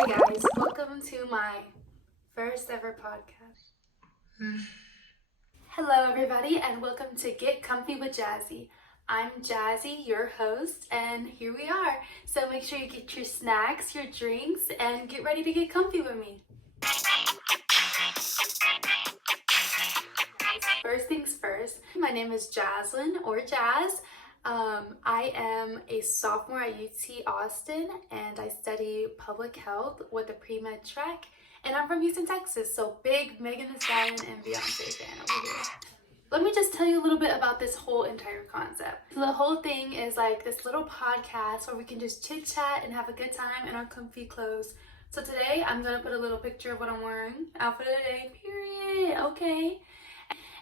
Hi guys, welcome to my first ever podcast. Hello everybody and welcome to Get Comfy with Jazzy. I'm Jazzy, your host, and here we are. So make sure you get your snacks, your drinks, and get ready to get comfy with me. First things first, my name is Jaslyn or Jazz. I am a sophomore at UT Austin and I study public health with a pre-med track. And I'm from Houston, Texas, so big Megan Thee Stallion and Beyonce fan over here. Let me just tell you a little bit about this whole entire concept. So the whole thing is like this little podcast where we can just chit chat and have a good time in our comfy clothes. So today I'm gonna put a little picture of what I'm wearing. Outfit of the day, period, okay?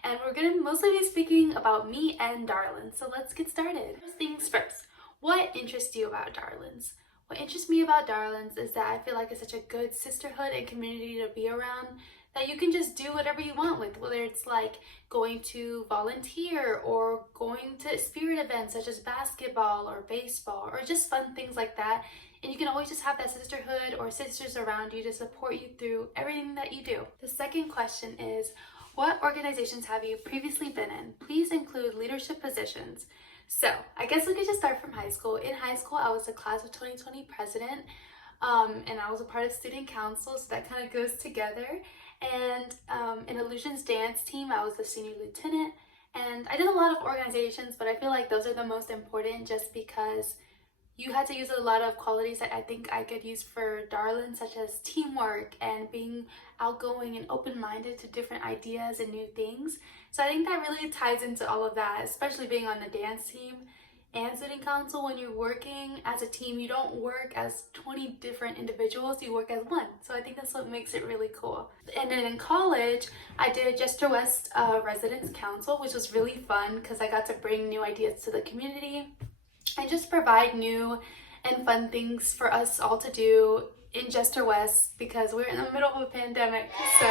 And we're gonna mostly be speaking about me and Darlins. So let's get started. First things first, what interests you about Darlins? What interests me about Darlins is that I feel like it's such a good sisterhood and community to be around that you can just do whatever you want with, whether it's like going to volunteer or going to spirit events such as basketball or baseball or just fun things like that. And you can always just have that sisterhood or sisters around you to support you through everything that you do. The second question is, what organizations have you previously been in? Please include leadership positions. So I guess we could just start from high school. In high school, I was the class of 2020 president, and I was a part of student council, so that kind of goes together. And in Illusions dance team, I was the senior lieutenant. And I did a lot of organizations, but I feel like those are the most important just because you had to use a lot of qualities that I think I could use for Darlin, such as teamwork and being outgoing and open-minded to different ideas and new things. So I think that really ties into all of that, especially being on the dance team and student council. When you're working as a team, you don't work as 20 different individuals, you work as one. So I think that's what makes it really cool. And then in college, I did Jester West Residence Council, which was really fun because I got to bring new ideas to the community and just provide new and fun things for us all to do in Jester West because we're in the middle of a pandemic. So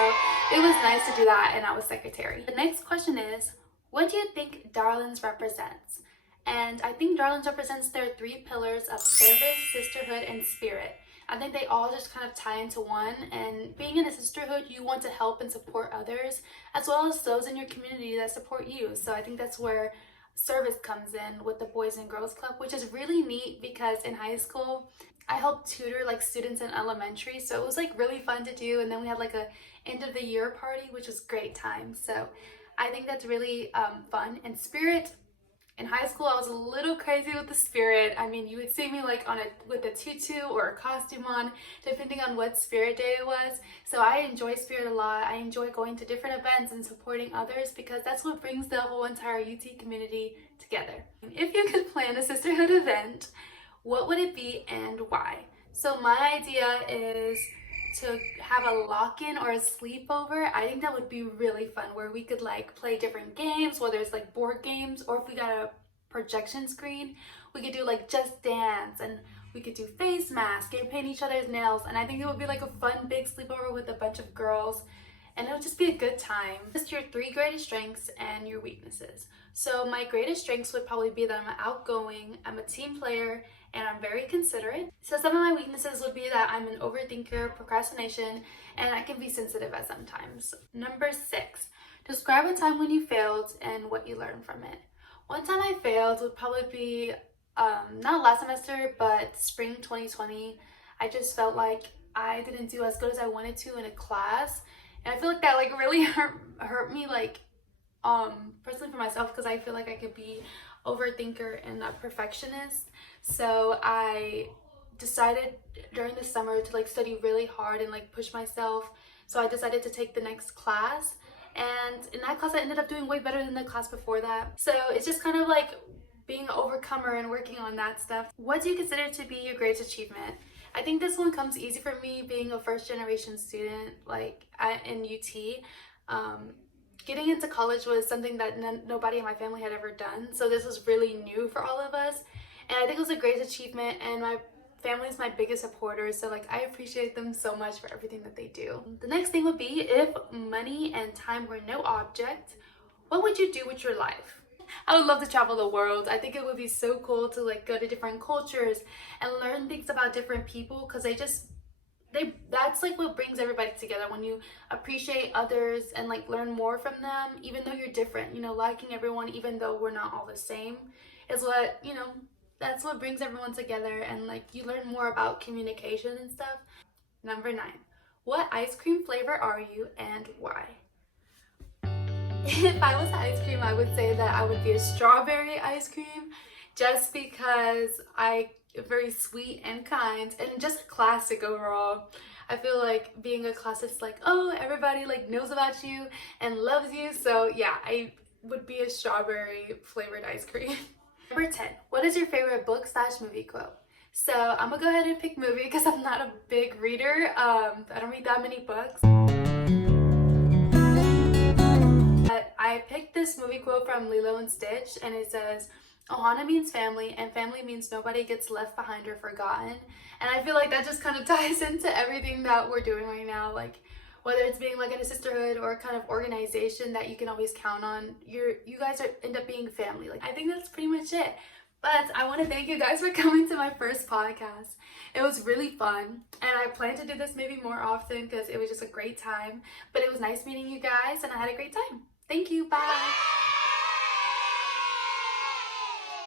it was nice to do that, and I was secretary. The next question is, what do you think Darlins represents? And I think Darlins represents their three pillars of service, sisterhood, and spirit. I think they all just kind of tie into one, and being in a sisterhood, you want to help and support others, as well as those in your community that support you. So I think that's where service comes in with the Boys and Girls Club, which is really neat because in high school I helped tutor like students in elementary, so it was like really fun to do. And then we had like a end of the year party, which was great time. So I think that's really fun. And spirit, in high school I was a little crazy with the spirit. I mean, you would see me like with a tutu or a costume on, depending on what spirit day it was. So I enjoy spirit a lot. I enjoy going to different events and supporting others because that's what brings the whole entire UT community together. If you could plan a sisterhood event, what would it be and why? So my idea is to have a lock-in or a sleepover. I think that would be really fun, where we could like play different games, whether it's like board games or if we got a projection screen, we could do like Just Dance, and we could do face mask and paint each other's nails. And I think it would be like a fun big sleepover with a bunch of girls, and it would just be a good time. Just your three greatest strengths and your weaknesses. So my greatest strengths would probably be that I'm outgoing, I'm a team player, and I'm very considerate. So some of my weaknesses would be that I'm an overthinker, procrastination, and I can be sensitive at sometimes. Number 6, describe a time when you failed and what you learned from it. One time I failed would probably be not last semester, but spring 2020. I just felt like I didn't do as good as I wanted to in a class, and I feel like that like really hurt me, like personally for myself, because I feel like I could be overthinker and a perfectionist. So I decided during the summer to like study really hard and like push myself. So I decided to take the next class, and in that class I ended up doing way better than the class before that. So it's just kind of like being an overcomer and working on that stuff. What do you consider to be your greatest achievement? I think this one comes easy for me, being a first generation student like in UT. Getting into college was something that nobody in my family had ever done, so this was really new for all of us, and I think it was a great achievement, and my family is my biggest supporters, so like I appreciate them so much for everything that they do. The next thing would be, if money and time were no object, what would you do with your life? I would love to travel the world. I think it would be so cool to like go to different cultures and learn things about different people, because that's like what brings everybody together, when you appreciate others and like learn more from them, even though you're different. You know, liking everyone even though we're not all the same is what, you know, that's what brings everyone together, and like you learn more about communication and stuff. Number 9, what ice cream flavor are you and why? If I was ice cream, I would say that I would be a strawberry ice cream, just because I very sweet and kind and just classic overall. I feel like being a classic is like, oh, everybody like knows about you and loves you. So yeah, I would be a strawberry flavored ice cream. Number 10, what is your favorite book slash movie quote? So I'm gonna go ahead and pick movie because I'm not a big reader. I don't read that many books. I picked this movie quote from Lilo and Stitch, and it says, Ohana means family, and family means nobody gets left behind or forgotten. And I feel like that just kind of ties into everything that we're doing right now, like whether it's being like in a sisterhood or kind of organization that you can always count on. You guys end up being family. Like, I think that's pretty much it. But I want to thank you guys for coming to my first podcast. It was really fun, and I plan to do this maybe more often because it was just a great time. But it was nice meeting you guys, and I had a great time. Thank you. Bye.